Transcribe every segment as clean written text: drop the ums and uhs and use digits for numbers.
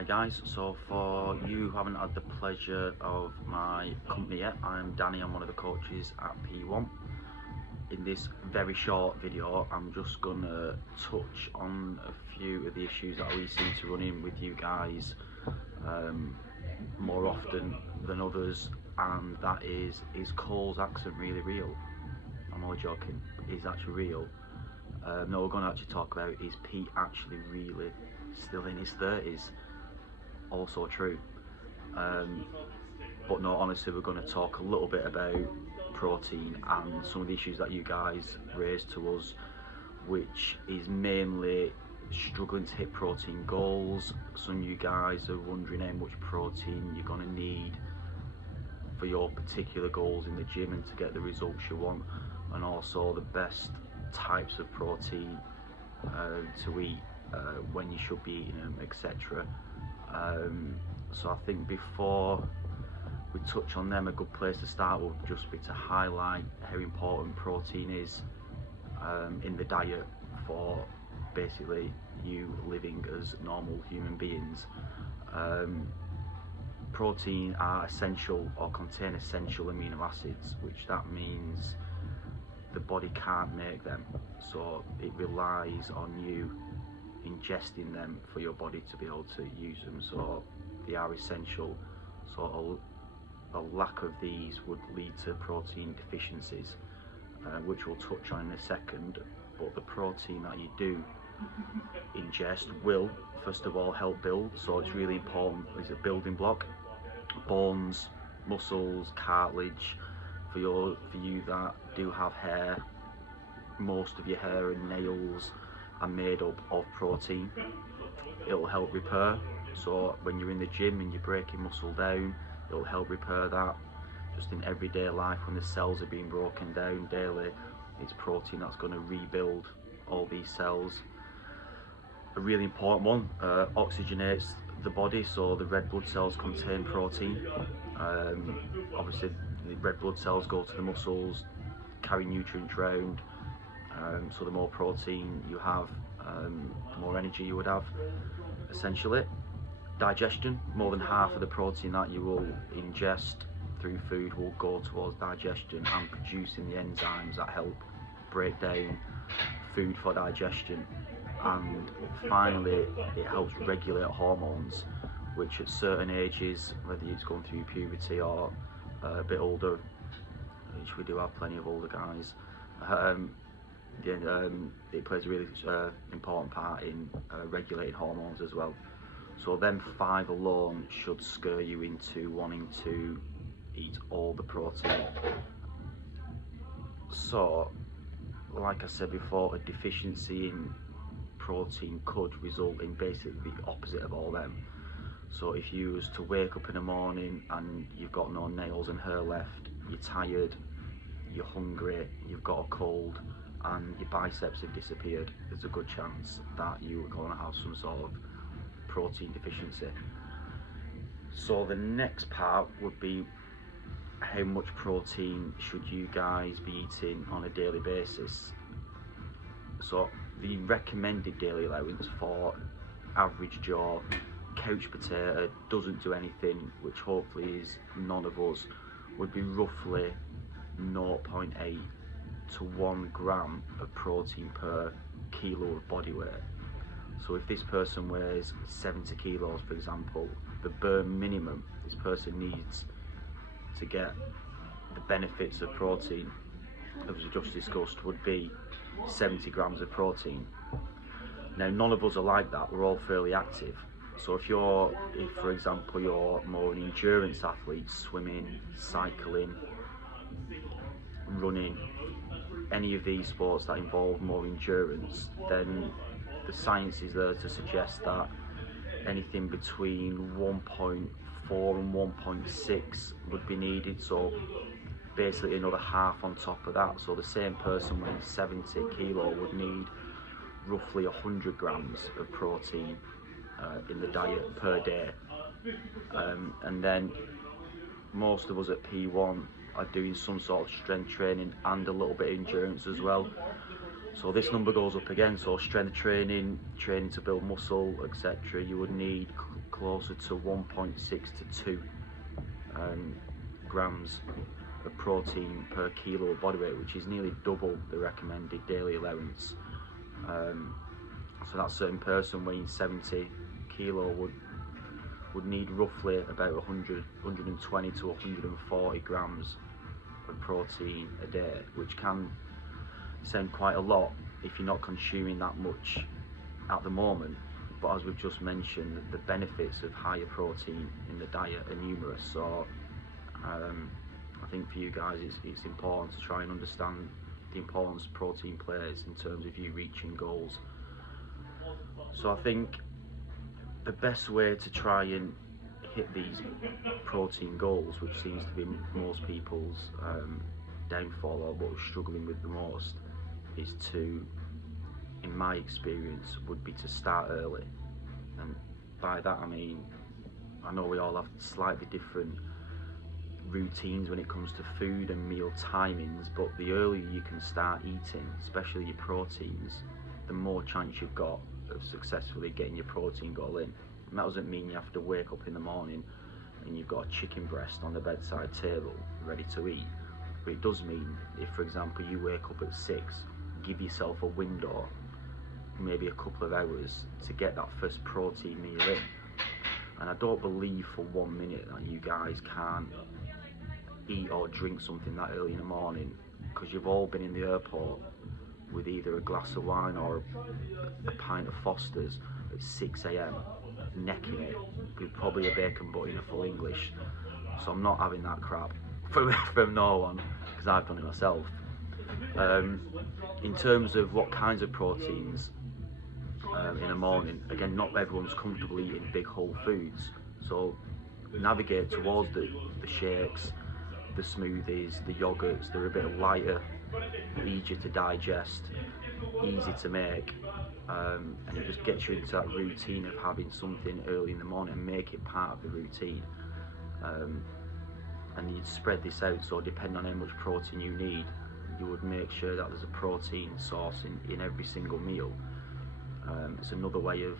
Hi guys, so for you who haven't had the pleasure of my company yet, I'm Danny, I'm one of the coaches at P1. In this very short video, I'm just gonna touch on a few of the issues that we seem to run in with you guys more often than others, and that is Cole's accent really real? I'm only joking, is actually real. No, we're going to actually talk about, is Pete actually really still in his 30s? Also true. But no, honestly, we're going to talk a little bit about protein and some of the issues that you guys raised to us, which is mainly struggling to hit protein goals. Some of you guys are wondering how much protein you're going to need for your particular goals in the gym and to get the results you want, and also the best types of protein to eat, when you should be eating them, etc. So I think before we touch on them, a good place to start would just be to highlight how important protein is in the diet for basically you living as normal human beings. Protein are essential or contain essential amino acids, which that means the body can't make them, so it relies on you ingesting them for your body to be able to use them. So they are essential, so a lack of these would lead to protein deficiencies, which we'll touch on in a second. But the protein that you do ingest will first of all help build, so it's really important. It's a building block. Bones, muscles, cartilage. For you that do have hair, most of your hair and nails are made up of protein. It'll help repair, so when you're in the gym and you're breaking muscle down, it'll help repair that. Just in everyday life, when the cells are being broken down daily, it's protein that's going to rebuild all these cells. A really important one, oxygenates the body, so the red blood cells contain protein. Obviously the red blood cells go to the muscles, carry nutrients around, so the more protein you have, the more energy you would have, essentially. Digestion, more than half of the protein that you will ingest through food will go towards digestion and producing the enzymes that help break down food for digestion. And finally, it helps regulate hormones, which at certain ages, whether it's going through puberty or a bit older, which we do have plenty of older guys, it plays a really important part in regulating hormones as well. So them 5 alone should scare you into wanting to eat all the protein. So, like I said before, a deficiency in protein could result in basically the opposite of all them. So if you was to wake up in the morning and you've got no nails and hair left, you're tired, you're hungry, you've got a cold, and your biceps have disappeared, there's a good chance that you're going to have some sort of protein deficiency. So the next part would be, how much protein should you guys be eating on a daily basis? So the recommended daily allowance for average Joe, couch potato, doesn't do anything, which hopefully is none of us, would be roughly 0.8 to 1 gram of protein per kilo of body weight. So if this person weighs 70 kilos, for example, the bare minimum this person needs to get the benefits of protein, as we just discussed, would be 70 grams of protein. Now, none of us are like that. We're all fairly active. So if for example, you're more an endurance athlete, swimming, cycling, running, any of these sports that involve more endurance, then the science is there to suggest that anything between 1.4 and 1.6 would be needed. So basically another half on top of that. So the same person weighing 70 kilo would need roughly 100 grams of protein in the diet per day. And then most of us at P1 are doing some sort of strength training and a little bit of endurance as well. So this number goes up again. So strength training, training to build muscle, etc. You would need closer to 1.6 to 2 grams of protein per kilo of body weight, which is nearly double the recommended daily allowance. So that certain person weighing 70 kilo would need roughly about 120 to 140 grams of protein a day, which can sound quite a lot if you're not consuming that much at the moment. But as we've just mentioned, the benefits of higher protein in the diet are numerous. So I think for you guys it's important to try and understand the importance protein plays in terms of you reaching goals. So I think the best way to try and hit these protein goals, which seems to be most people's downfall or what we're struggling with the most, is to, in my experience, would be to start early. And by that I mean, I know we all have slightly different routines when it comes to food and meal timings, but the earlier you can start eating, especially your proteins, the more chance you've got of successfully getting your protein goal in. And that doesn't mean you have to wake up in the morning and you've got a chicken breast on the bedside table ready to eat. But it does mean if, for example, you wake up at 6, give yourself a window, maybe a couple of hours, to get that first protein meal in. And I don't believe for 1 minute that you guys can't eat or drink something that early in the morning, because you've all been in the airport with either a glass of wine or a pint of Foster's at 6 a.m, necking it with probably a bacon butty in a full English. So I'm not having that crap from no one, because I've done it myself. In terms of what kinds of proteins in the morning, again, not everyone's comfortable eating big whole foods, so navigate towards the shakes, the smoothies, the yogurts. They're a bit lighter, easier to digest, easy to make, and it just gets you into that routine of having something early in the morning and make it part of the routine. And you'd spread this out, so depending on how much protein you need, you would make sure that there's a protein source in every single meal. It's another way of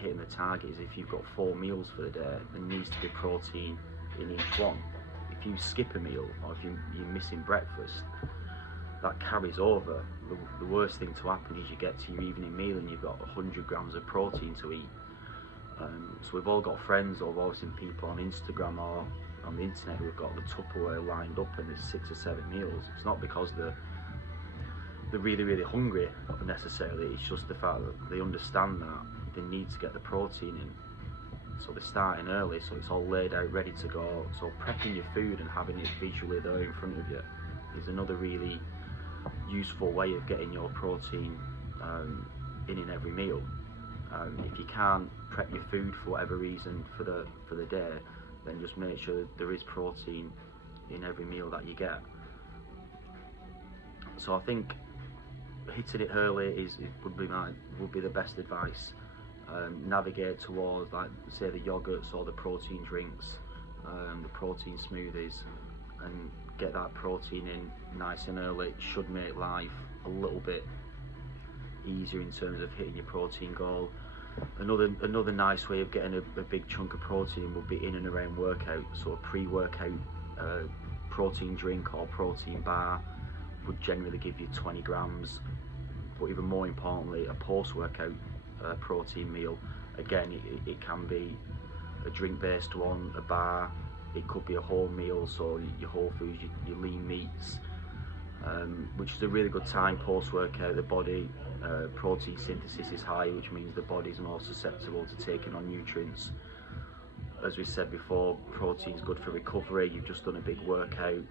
hitting the target is if you've got 4 meals for the day, there needs to be protein in each one. If you skip a meal or if you're missing breakfast, that carries over. The worst thing to happen is you get to your evening meal and you've got 100 grams of protein to eat. So we've all got friends, or we've all seen people on Instagram or on the internet who've got the Tupperware lined up and there's 6 or 7 meals. It's not because they're really hungry necessarily, it's just the fact that they understand that they need to get the protein in. So they're starting early, so it's all laid out ready to go. So prepping your food and having it visually there in front of you is another really useful way of getting your protein in every meal. If you can't prep your food for whatever reason for the day, then just make sure that there is protein in every meal that you get. So I think hitting it early would be the best advice. Navigate towards, like, say, the yogurts or the protein drinks, the protein smoothies, and get that protein in nice and early. It should make life a little bit easier in terms of hitting your protein goal. Another nice way of getting a big chunk of protein would be in and around workout. So a pre-workout protein drink or protein bar would generally give you 20 grams, but even more importantly, a post-workout protein meal. Again, it can be a drink-based one, a bar, it could be a whole meal, so your whole foods, your lean meats, which is a really good time post-workout. The body protein synthesis is high, which means the body's more susceptible to taking on nutrients. As we said before, protein's good for recovery. You've just done a big workout,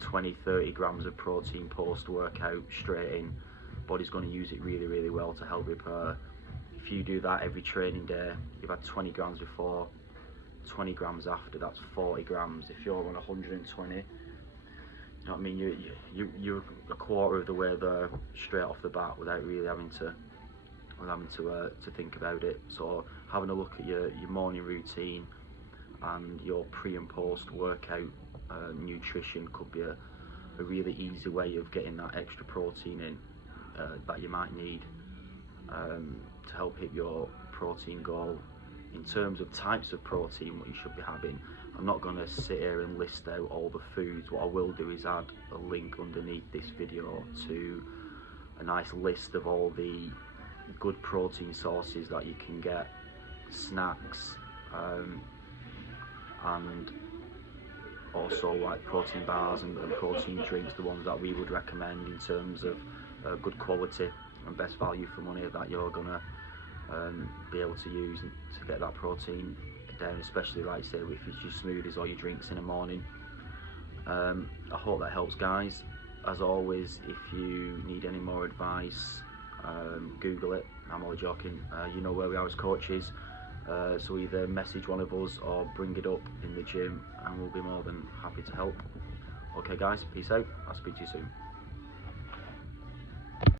20-30 grams of protein post-workout straight in. Body's going to use it really well to help repair. If you do that every training day, you've had 20 grams before, 20 grams after, that's 40 grams. If you're on 120, you know what I mean, you're a quarter of the way there straight off the bat without really having to think about it. So having a look at your morning routine and your pre and post workout nutrition could be a really easy way of getting that extra protein in. that you might need to help hit your protein goal. In terms of types of protein, what you should be having, I'm not going to sit here and list out all the foods. What I will do is add a link underneath this video to a nice list of all the good protein sources that you can get, snacks, and also like protein bars and protein drinks, the ones that we would recommend in terms of good quality and best value for money that you're gonna be able to use to get that protein down, especially like say if it's your smoothies or your drinks in the morning. I hope that helps, guys. As always, if you need any more advice, Google it. I'm only joking. You know where we are as coaches, so either message one of us or bring it up in the gym and we'll be more than happy to help. Okay guys, peace out. I'll speak to you soon.